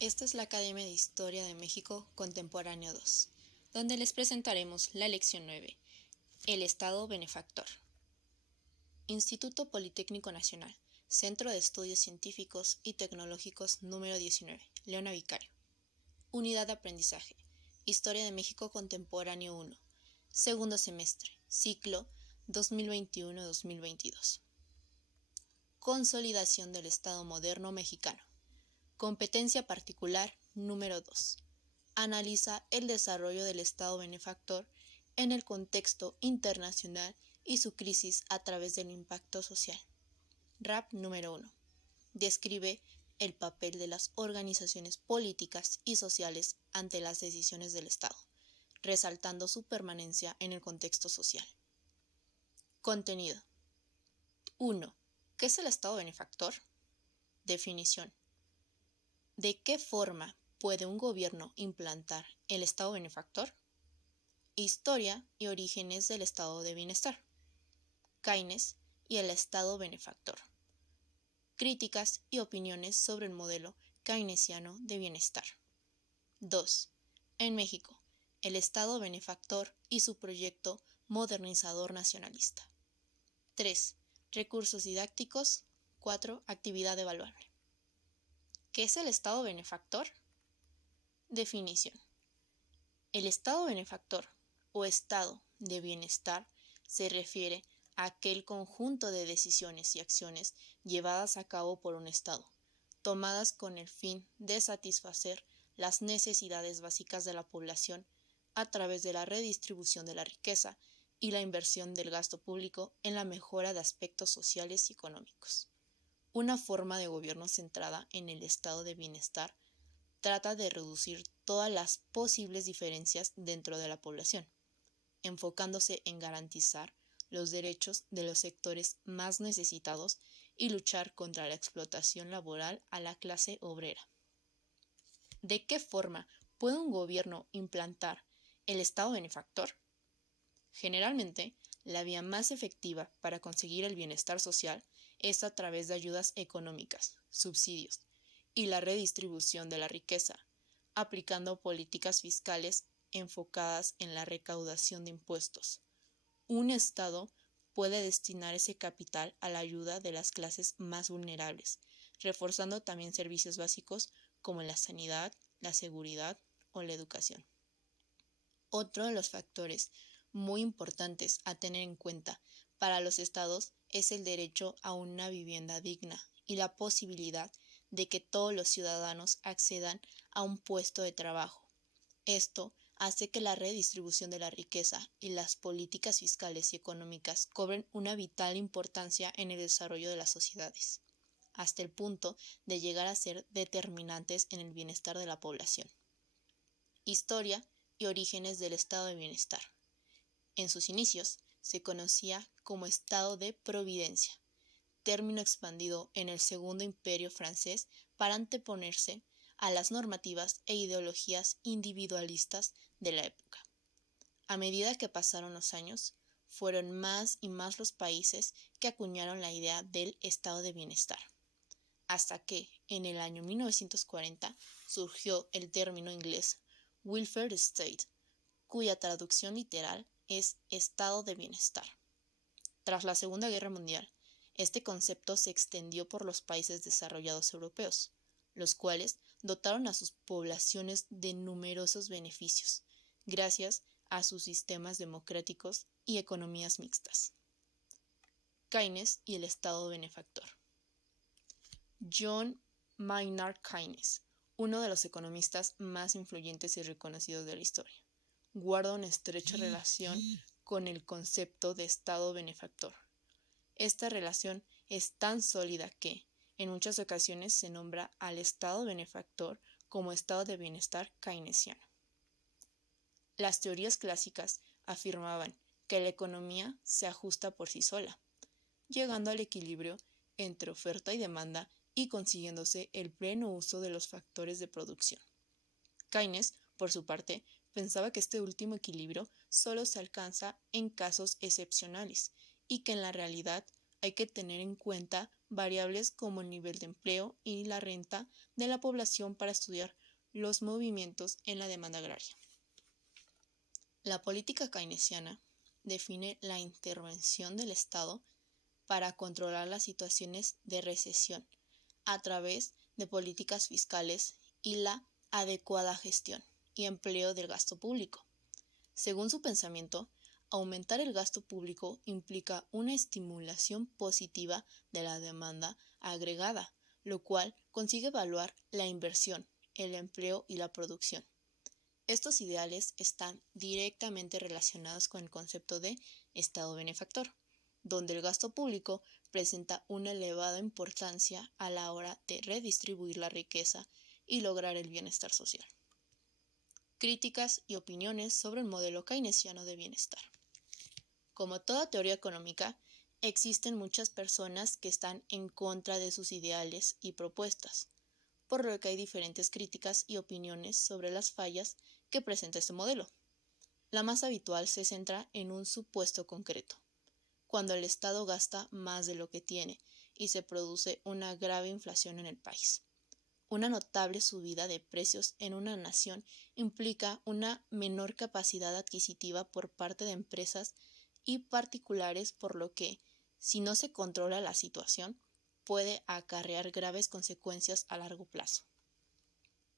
Esta es la Academia de Historia de México Contemporáneo 2, donde les presentaremos la lección 9, el Estado Benefactor. Instituto Politécnico Nacional, Centro de Estudios Científicos y Tecnológicos número 19, Leona Vicario. Unidad de Aprendizaje, Historia de México Contemporáneo 1, segundo semestre, ciclo 2021-2022. Consolidación del Estado moderno mexicano. Competencia particular número 2. Analiza el desarrollo del Estado benefactor en el contexto internacional y su crisis a través del impacto social. RAP número 1. Describe el papel de las organizaciones políticas y sociales ante las decisiones del Estado, resaltando su permanencia en el contexto social. Contenido. 1. ¿Qué es el Estado benefactor? Definición. ¿De qué forma puede un gobierno implantar el Estado benefactor? Historia y orígenes del estado de bienestar. Keynes y el Estado benefactor. Críticas y opiniones sobre el modelo keynesiano de bienestar. 2. En México, el Estado benefactor y su proyecto modernizador nacionalista. 3. Recursos didácticos. 4. Actividad evaluable. ¿Qué es el Estado benefactor? Definición. El Estado benefactor o estado de bienestar se refiere a aquel conjunto de decisiones y acciones llevadas a cabo por un Estado, tomadas con el fin de satisfacer las necesidades básicas de la población a través de la redistribución de la riqueza y la inversión del gasto público en la mejora de aspectos sociales y económicos. Una forma de gobierno centrada en el estado de bienestar trata de reducir todas las posibles diferencias dentro de la población, enfocándose en garantizar los derechos de los sectores más necesitados y luchar contra la explotación laboral a la clase obrera. ¿De qué forma puede un gobierno implantar el Estado benefactor? Generalmente, la vía más efectiva para conseguir el bienestar social es a través de ayudas económicas, subsidios y la redistribución de la riqueza, aplicando políticas fiscales enfocadas en la recaudación de impuestos. Un Estado puede destinar ese capital a la ayuda de las clases más vulnerables, reforzando también servicios básicos como la sanidad, la seguridad o la educación. Otro de los factores muy importantes a tener en cuenta para los estados es el derecho a una vivienda digna y la posibilidad de que todos los ciudadanos accedan a un puesto de trabajo. Esto hace que la redistribución de la riqueza y las políticas fiscales y económicas cobren una vital importancia en el desarrollo de las sociedades, hasta el punto de llegar a ser determinantes en el bienestar de la población. Historia y orígenes del estado de bienestar. En sus inicios se conocía como estado de providencia, término expandido en el Segundo Imperio francés para anteponerse a las normativas e ideologías individualistas de la época. A medida que pasaron los años, fueron más y más los países que acuñaron la idea del estado de bienestar, hasta que en el año 1940 surgió el término inglés welfare state, cuya traducción literal es estado de bienestar. Tras la Segunda Guerra Mundial, este concepto se extendió por los países desarrollados europeos, los cuales dotaron a sus poblaciones de numerosos beneficios, gracias a sus sistemas democráticos y economías mixtas. Keynes y el Estado benefactor. John Maynard Keynes, uno de los economistas más influyentes y reconocidos de la historia, guarda una estrecha relación con el concepto de Estado benefactor. Esta relación es tan sólida que, en muchas ocasiones, se nombra al Estado benefactor como estado de bienestar keynesiano. Las teorías clásicas afirmaban que la economía se ajusta por sí sola, llegando al equilibrio entre oferta y demanda y consiguiéndose el pleno uso de los factores de producción. Keynes, por su parte, pensaba que este último equilibrio solo se alcanza en casos excepcionales y que en la realidad hay que tener en cuenta variables como el nivel de empleo y la renta de la población para estudiar los movimientos en la demanda agraria. La política keynesiana define la intervención del Estado para controlar las situaciones de recesión a través de políticas fiscales y la adecuada gestión y empleo del gasto público. Según su pensamiento, aumentar el gasto público implica una estimulación positiva de la demanda agregada, lo cual consigue evaluar la inversión, el empleo y la producción. Estos ideales están directamente relacionados con el concepto de Estado benefactor, donde el gasto público presenta una elevada importancia a la hora de redistribuir la riqueza y lograr el bienestar social. Críticas y opiniones sobre el modelo keynesiano de bienestar. Como toda teoría económica, existen muchas personas que están en contra de sus ideales y propuestas, por lo que hay diferentes críticas y opiniones sobre las fallas que presenta este modelo. La más habitual se centra en un supuesto concreto, cuando el Estado gasta más de lo que tiene y se produce una grave inflación en el país. Una notable subida de precios en una nación implica una menor capacidad adquisitiva por parte de empresas y particulares, por lo que, si no se controla la situación, puede acarrear graves consecuencias a largo plazo.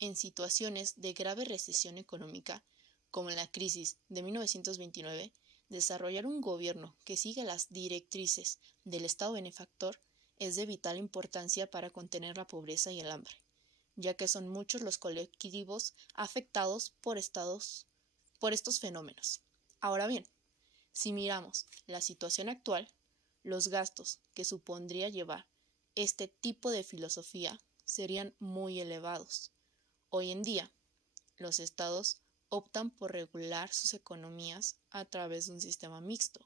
En situaciones de grave recesión económica, como en la crisis de 1929, desarrollar un gobierno que siga las directrices del Estado benefactor es de vital importancia para contener la pobreza y el hambre, ya que son muchos los colectivos afectados por estos fenómenos. Ahora bien, si miramos la situación actual, los gastos que supondría llevar este tipo de filosofía serían muy elevados. Hoy en día, los estados optan por regular sus economías a través de un sistema mixto,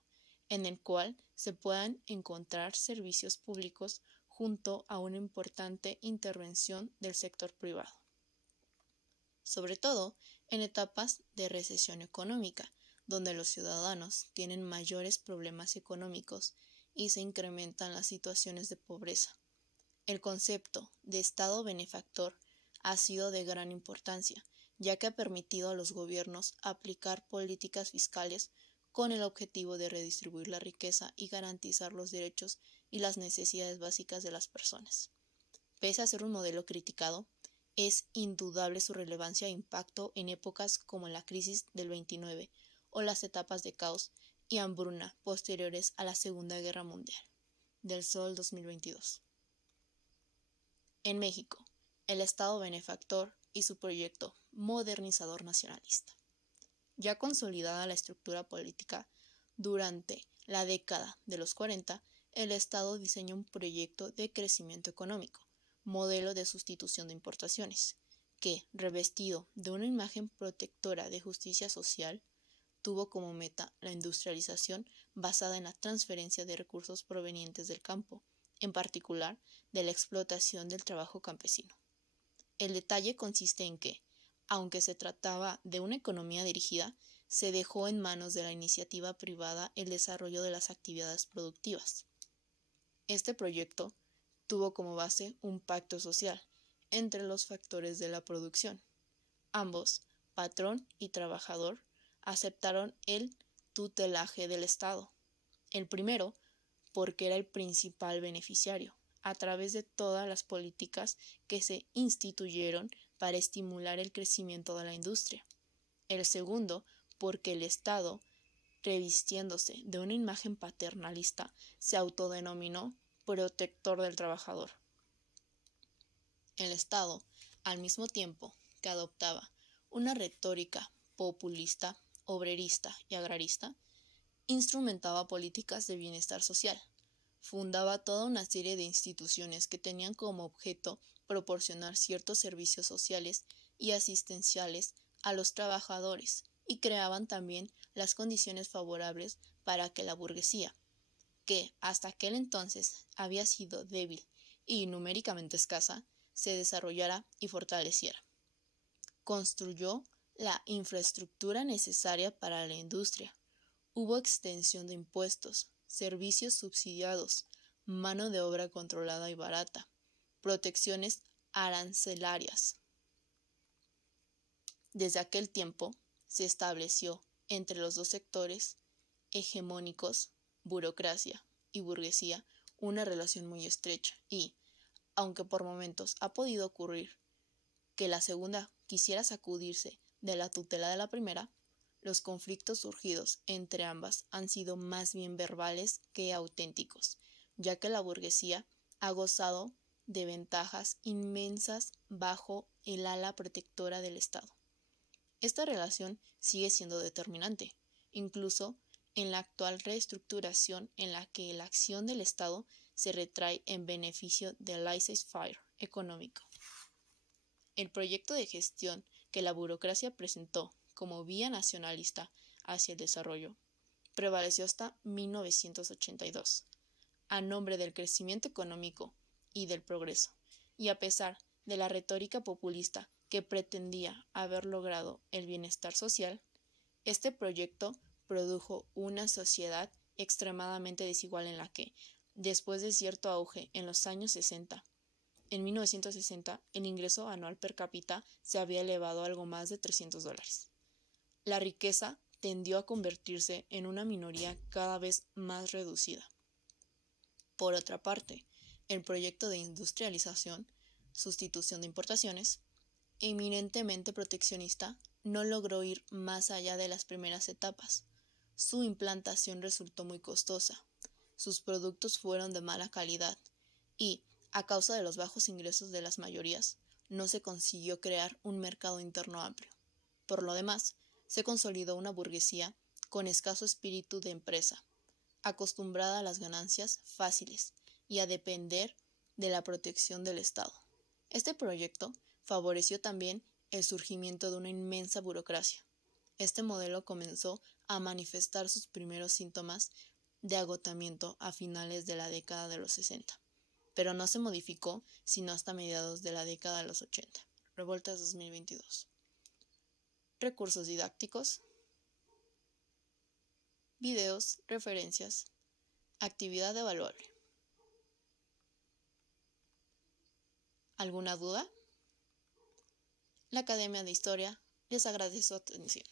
en el cual se puedan encontrar servicios públicos junto a una importante intervención del sector privado, sobre todo en etapas de recesión económica, donde los ciudadanos tienen mayores problemas económicos y se incrementan las situaciones de pobreza. El concepto de Estado benefactor ha sido de gran importancia, ya que ha permitido a los gobiernos aplicar políticas fiscales con el objetivo de redistribuir la riqueza y garantizar los derechos y las necesidades básicas de las personas. Pese a ser un modelo criticado, es indudable su relevancia e impacto en épocas como la crisis del 29 o las etapas de caos y hambruna posteriores a la Segunda Guerra Mundial, del Sol 2022. En México, el Estado benefactor y su proyecto modernizador nacionalista. Ya consolidada la estructura política, durante la década de los 40, el Estado diseñó un proyecto de crecimiento económico, modelo de sustitución de importaciones, que, revestido de una imagen protectora de justicia social, tuvo como meta la industrialización basada en la transferencia de recursos provenientes del campo, en particular de la explotación del trabajo campesino. El detalle consiste en que, aunque se trataba de una economía dirigida, se dejó en manos de la iniciativa privada el desarrollo de las actividades productivas. Este proyecto tuvo como base un pacto social entre los factores de la producción. Ambos, patrón y trabajador, aceptaron el tutelaje del Estado. El primero, porque era el principal beneficiario, a través de todas las políticas que se instituyeron para estimular el crecimiento de la industria. El segundo, porque el Estado, revistiéndose de una imagen paternalista, se autodenominó protector del trabajador. El Estado, al mismo tiempo que adoptaba una retórica populista, obrerista y agrarista, instrumentaba políticas de bienestar social. Fundaba toda una serie de instituciones que tenían como objeto proporcionar ciertos servicios sociales y asistenciales a los trabajadores y creaban también las condiciones favorables para que la burguesía, que hasta aquel entonces había sido débil y numéricamente escasa, se desarrollara y fortaleciera. Construyó la infraestructura necesaria para la industria. Hubo extensión de impuestos, servicios subsidiados, mano de obra controlada y barata, protecciones arancelarias. Desde aquel tiempo se estableció entre los dos sectores hegemónicos, burocracia y burguesía, una relación muy estrecha y, aunque por momentos ha podido ocurrir que la segunda quisiera sacudirse de la tutela de la primera, los conflictos surgidos entre ambas han sido más bien verbales que auténticos, ya que la burguesía ha gozado de ventajas inmensas bajo el ala protectora del Estado. Esta relación sigue siendo determinante, incluso en la actual reestructuración en la que la acción del Estado se retrae en beneficio del laissez-faire económico. El proyecto de gestión que la burocracia presentó como vía nacionalista hacia el desarrollo prevaleció hasta 1982, a nombre del crecimiento económico y del progreso, y a pesar de la retórica populista que pretendía haber logrado el bienestar social, este proyecto produjo una sociedad extremadamente desigual en la que, después de cierto auge en los años 60, en 1960 el ingreso anual per cápita se había elevado a algo más de $300. La riqueza tendió a convertirse en una minoría cada vez más reducida. Por otra parte, el proyecto de industrialización, sustitución de importaciones, eminentemente proteccionista, no logró ir más allá de las primeras etapas. Su implantación resultó muy costosa, sus productos fueron de mala calidad y, a causa de los bajos ingresos de las mayorías, no se consiguió crear un mercado interno amplio. Por lo demás, se consolidó una burguesía con escaso espíritu de empresa, acostumbrada a las ganancias fáciles y a depender de la protección del Estado. Este proyecto favoreció también el surgimiento de una inmensa burocracia. Este modelo comenzó a manifestar sus primeros síntomas de agotamiento a finales de la década de los 60, pero no se modificó sino hasta mediados de la década de los 80. Revueltas 2022. Recursos didácticos, videos, referencias, actividad evaluable. ¿Alguna duda? La Academia de Historia les agradece su atención.